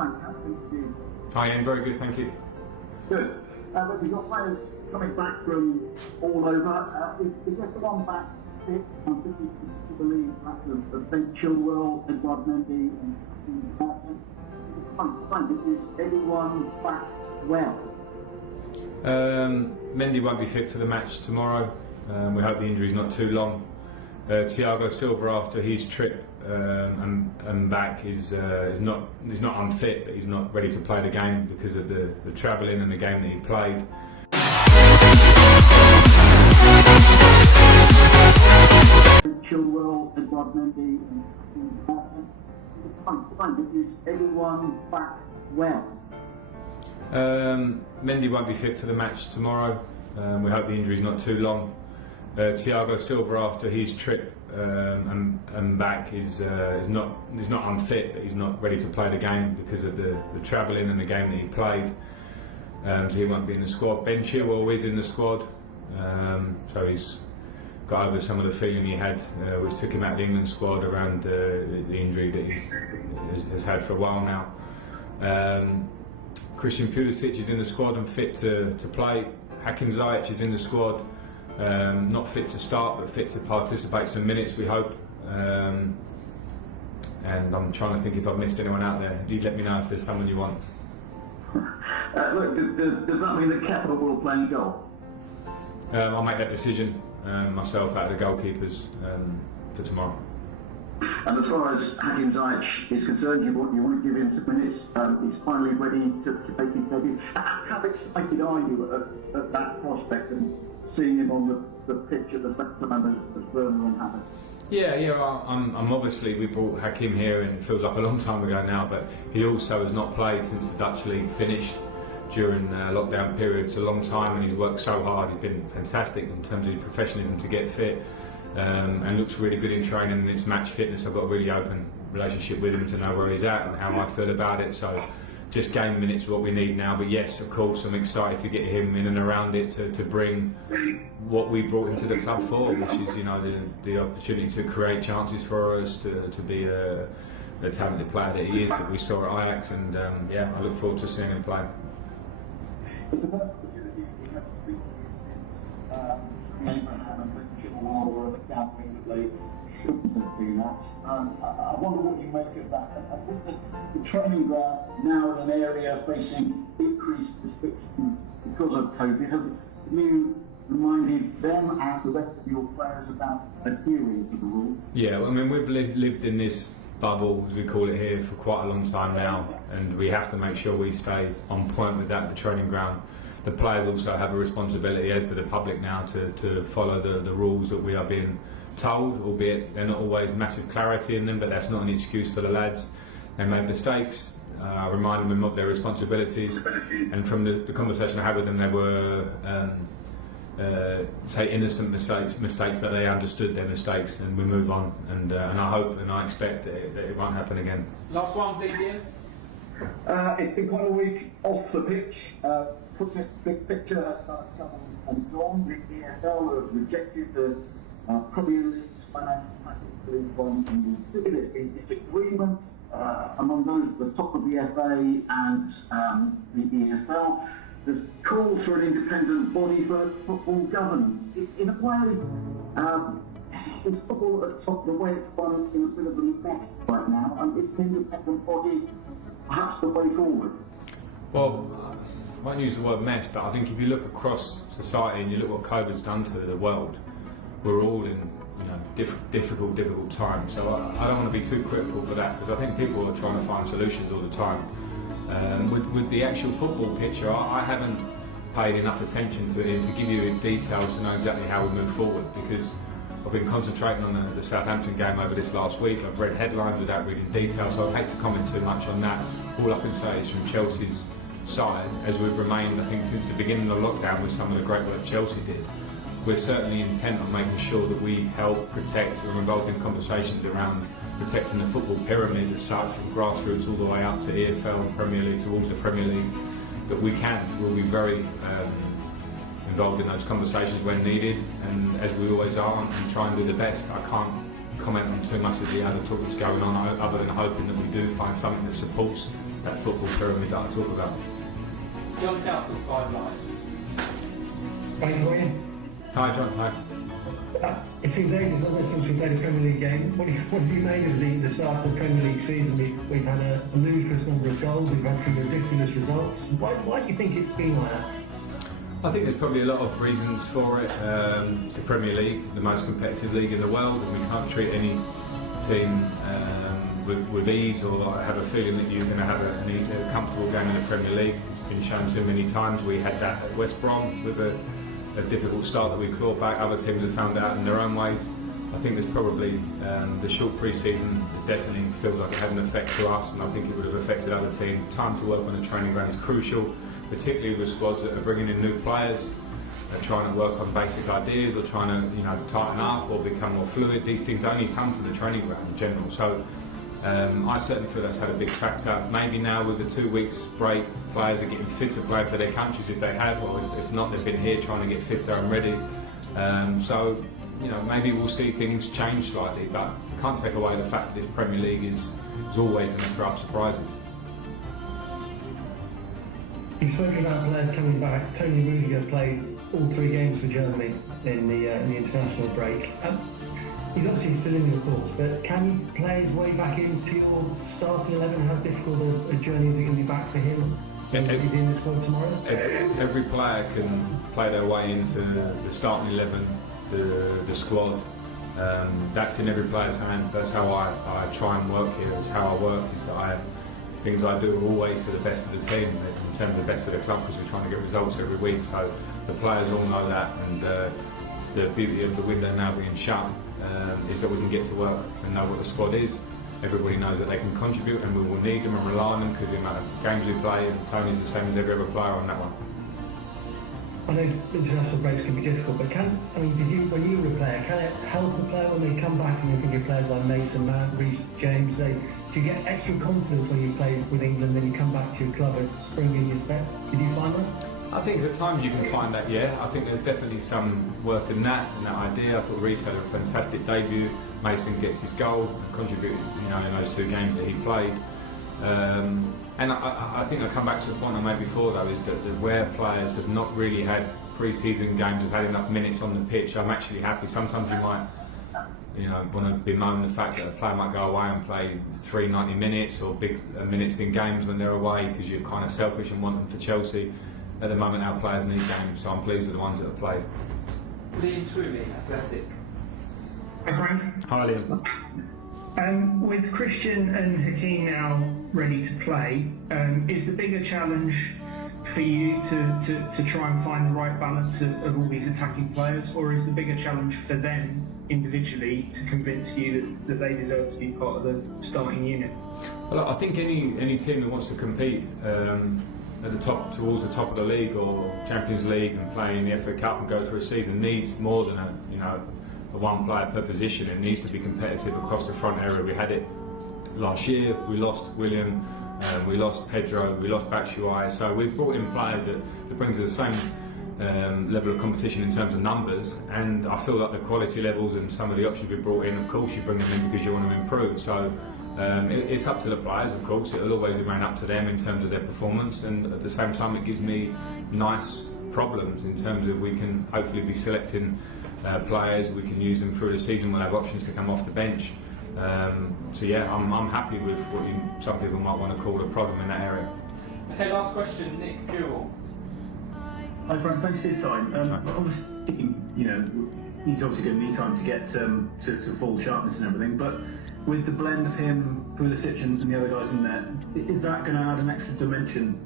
Hi Ian, very good, thank you. Good. Look, you've got players coming back from all over. Is everyone back fit? I think you believe that of Ben Chilwell, Edward Mendy and is everyone back well? Mendy won't be fit for the match tomorrow. We hope the injury's not too long. Thiago Silva, after his trip and back, is not unfit, but he's not ready to play the game because of the travelling and the game that he played. Chilwell, Edward Mendy, and is everyone back well? Mendy won't be fit for the match tomorrow. We hope the injury's not too long. Thiago Silva, after his trip and back, is not unfit, but he's not ready to play the game because of the travelling and the game that he played. So he won't be in the squad. Ben Chilwell is in the squad, so he's got over some of the feeling he had, which took him out of the England squad around the injury that he has had for a while now. Christian Pulisic is in the squad and fit to play. Hakim Ziyech is in the squad, not fit to start but fit to participate some minutes, we hope. And I'm trying to think if I've missed anyone out there. You let me know if there's someone you want. Look, does that mean that Kepa will play in goal? I'll make that decision myself out of the goalkeepers for tomorrow. And as far as Hakim Ziyech is concerned, you want to give him some minutes. He's finally ready to make his debut. How excited are you at that prospect and seeing him on the pitch at the Southampton as Werner and Havertz? Yeah. I'm obviously, we brought Hakim here, and it feels like a long time ago now, but he also has not played since the Dutch league finished during lockdown period. It's a long time, and he's worked so hard. He's been fantastic in terms of his professionalism to get fit. And looks really good in training and its match fitness. I've got a really open relationship with him to know where he's at and how I feel about it. So just game minutes is what we need now. But yes, of course, I'm excited to get him in and around it to bring what we brought him to the club for, which is, you know, the opportunity to create chances for us, to be a talented player that he is, that we saw at Ajax. And yeah, I look forward to seeing him play. It's an opportunity we have to speak to Abraham and Chilwell and the gathering that they shouldn't have been at. I wonder what you make of that. I think that the training ground now in an area facing increased restrictions because of COVID, have you reminded them and the rest of your players about adhering to the rules? Yeah, I mean, we've lived in this bubble, as we call it here, for quite a long time now, and we have to make sure we stay on point with that, the training ground. The players also have a responsibility, as do the public now, to follow the rules that we are being told, albeit they're not always massive clarity in them, but that's not an excuse for the lads. They made mistakes. I remind them of their responsibilities, and from the conversation I had with them, they were say innocent mistakes, but they understood their mistakes, and we move on. And I hope and I expect that it won't happen again. Last one, please, Ian. It's been quite a week off the pitch. Putting it big picture, has started to come and gone. The EFL has rejected the Premier League's financial package from the There's been disagreements among those at the top of the FA and the EFL. There's calls for an independent body for football governance. In a way, is football at the top of the way it's run in a bit of a mess right now, and is an independent body perhaps the way forward? Well, I won't use the word mess, but I think if you look across society and you look what COVID's done to the world, we're all in, you know, difficult times. So I don't want to be too critical for that, because I think people are trying to find solutions all the time. With the actual football picture, I haven't paid enough attention to it to give you details to know exactly how we move forward, because I've been concentrating on the Southampton game over this last week. I've read headlines without reading details, so I'd hate to comment too much on that. All I can say is from Chelsea's side, as we've remained, I think, since the beginning of the lockdown with some of the great work Chelsea did, we're certainly intent on making sure that we help protect, and we're involved in conversations around protecting the football pyramid as such, from grassroots all the way up to EFL and Premier League towards the Premier League, that we can. We'll be very involved in those conversations when needed, and as we always are, and try and do the best. I can't comment on too much of the other talk that's going on, other than hoping that we do find something that supports that football pyramid that I talk about. John Southall, 5 Live. Thank you, Ian. Hi John, hi. It seems ages, doesn't it, since we played a Premier League game. What have you made of the start of the Premier League season? We've had a ludicrous number of goals, we've had some ridiculous results. Why do you think it's been like that? I think there's probably a lot of reasons for it. It's the Premier League, the most competitive league in the world, and we can't treat any team with ease, or I have a feeling that you're going to have a comfortable game in the Premier League. It's been shown too many times. We had that at West Brom with a difficult start that we clawed back. Other teams have found out in their own ways. I think there's probably the short pre-season, it definitely feels like it had an effect to us, and I think it would have affected other teams. Time to work on the training ground is crucial, particularly with squads that are bringing in new players, trying to work on basic ideas, or trying to tighten up or become more fluid. These things only come from the training ground in general. So I certainly feel that's had a big factor. Maybe now with the 2 weeks break, players are getting fitter playing for their countries if they have, or if not, they've been here trying to get fitter and ready. So maybe we'll see things change slightly, but can't take away the fact that this Premier League is always going to throw up surprises. You've spoken about players coming back. Tony Rudiger played all 3 games for Germany in the international break. He's obviously still in, of course, but can he play his way back into your starting 11? How difficult a journey is it going to be back for him? He's in the squad tomorrow? Every player can play their way into the starting 11, the squad. That's in every player's hands. That's how I try and work here. That's how I work. Is that things I do are always for the best of the team, in terms of the best for the club, because we're trying to get results every week. So the players all know that, and the beauty of the window now being shut is that we can get to work and know what the squad is. Everybody knows that they can contribute, and we will need them and rely on them, because the amount of games we play, and Tony's the same as every other player on that one. I know international breaks can be difficult, but when you were a player, can it help a player when they come back and you think of players like Mason Mount, Reece James? Do you get extra confidence when you play with England, then you come back to your club and spring in your step? Did you find that? I think at times you can find that, yeah. I think there's definitely some worth in that idea. I thought Reece had a fantastic debut. Mason gets his goal, contributed in those 2 games that he played. And I think I come back to the point I made before, though, is that where players have not really had pre-season games, have had enough minutes on the pitch, I'm actually happy. Sometimes you might want to bemoan the fact that a player might go away and play 90 minutes or big minutes in games when they're away, because you're kind of selfish and want them for Chelsea. At the moment, our players need games, so I'm pleased with the ones that have played. Liam Twomey, Athletic. Hi Frank. Hi Liam. With Christian and Hakeem now ready to play, is the bigger challenge for you to try and find the right balance of all these attacking players, or is the bigger challenge for them individually to convince you that they deserve to be part of the starting unit? Well, I think any team that wants to compete at the top, towards the top of the league or Champions League, and play in the FA Cup and go through a season, needs more than a one player per position. It needs to be competitive across the front area. We had it last year. We lost William, we lost Pedro, we lost Batshuayi. So we've brought in players that brings us the same level of competition in terms of numbers, and I feel like the quality levels and some of the options we've brought in, of course you bring them in because you want to improve. So it's up to the players, of course. It'll always remain up to them in terms of their performance, and at the same time it gives me nice problems in terms of we can hopefully be selecting players, we can use them through the season, we'll have options to come off the bench. So yeah, I'm happy with what some people might want to call a problem in that area. Okay, last question, Nick Kewell. Hi Frank, thanks for your time. Obviously, he's obviously going to need time to get to full sharpness and everything, but with the blend of him, Pulisic and the other guys in there, is that going to add an extra dimension,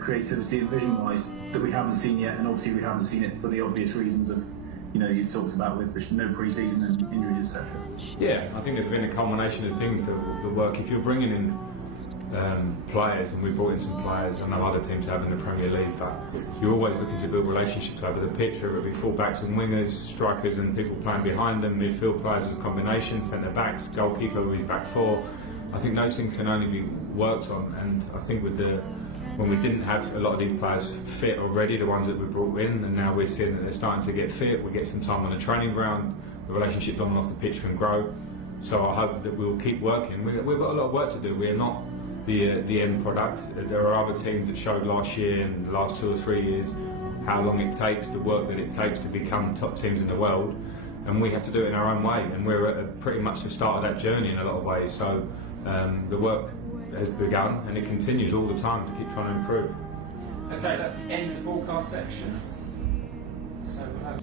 creativity and vision-wise, that we haven't seen yet? And obviously we haven't seen it for the obvious reasons of, you've talked about with no pre-season and injuries, etc. Yeah, I think there's been a culmination of things that work. If you're bringing in players, and we brought in some players, I know other teams have in the Premier League, but you're always looking to build relationships over the pitch, whether it be full-backs and wingers, strikers and people playing behind them, midfield players as combinations, centre-backs, goalkeeper with his back four. I think those things can only be worked on, and I think when we didn't have a lot of these players fit already, the ones that we brought in, and now we're seeing that they're starting to get fit, we get some time on the training ground, the relationships on and off the pitch can grow. So I hope that we'll keep working. We've got a lot of work to do. We're not the end product. There are other teams that showed last year and the last 2 or 3 years how long it takes, the work that it takes to become top teams in the world, and we have to do it in our own way, and we're at pretty much the start of that journey in a lot of ways. So the work has begun and it continues all the time to keep trying to improve. Okay, that's the end of the broadcast section. So we'll have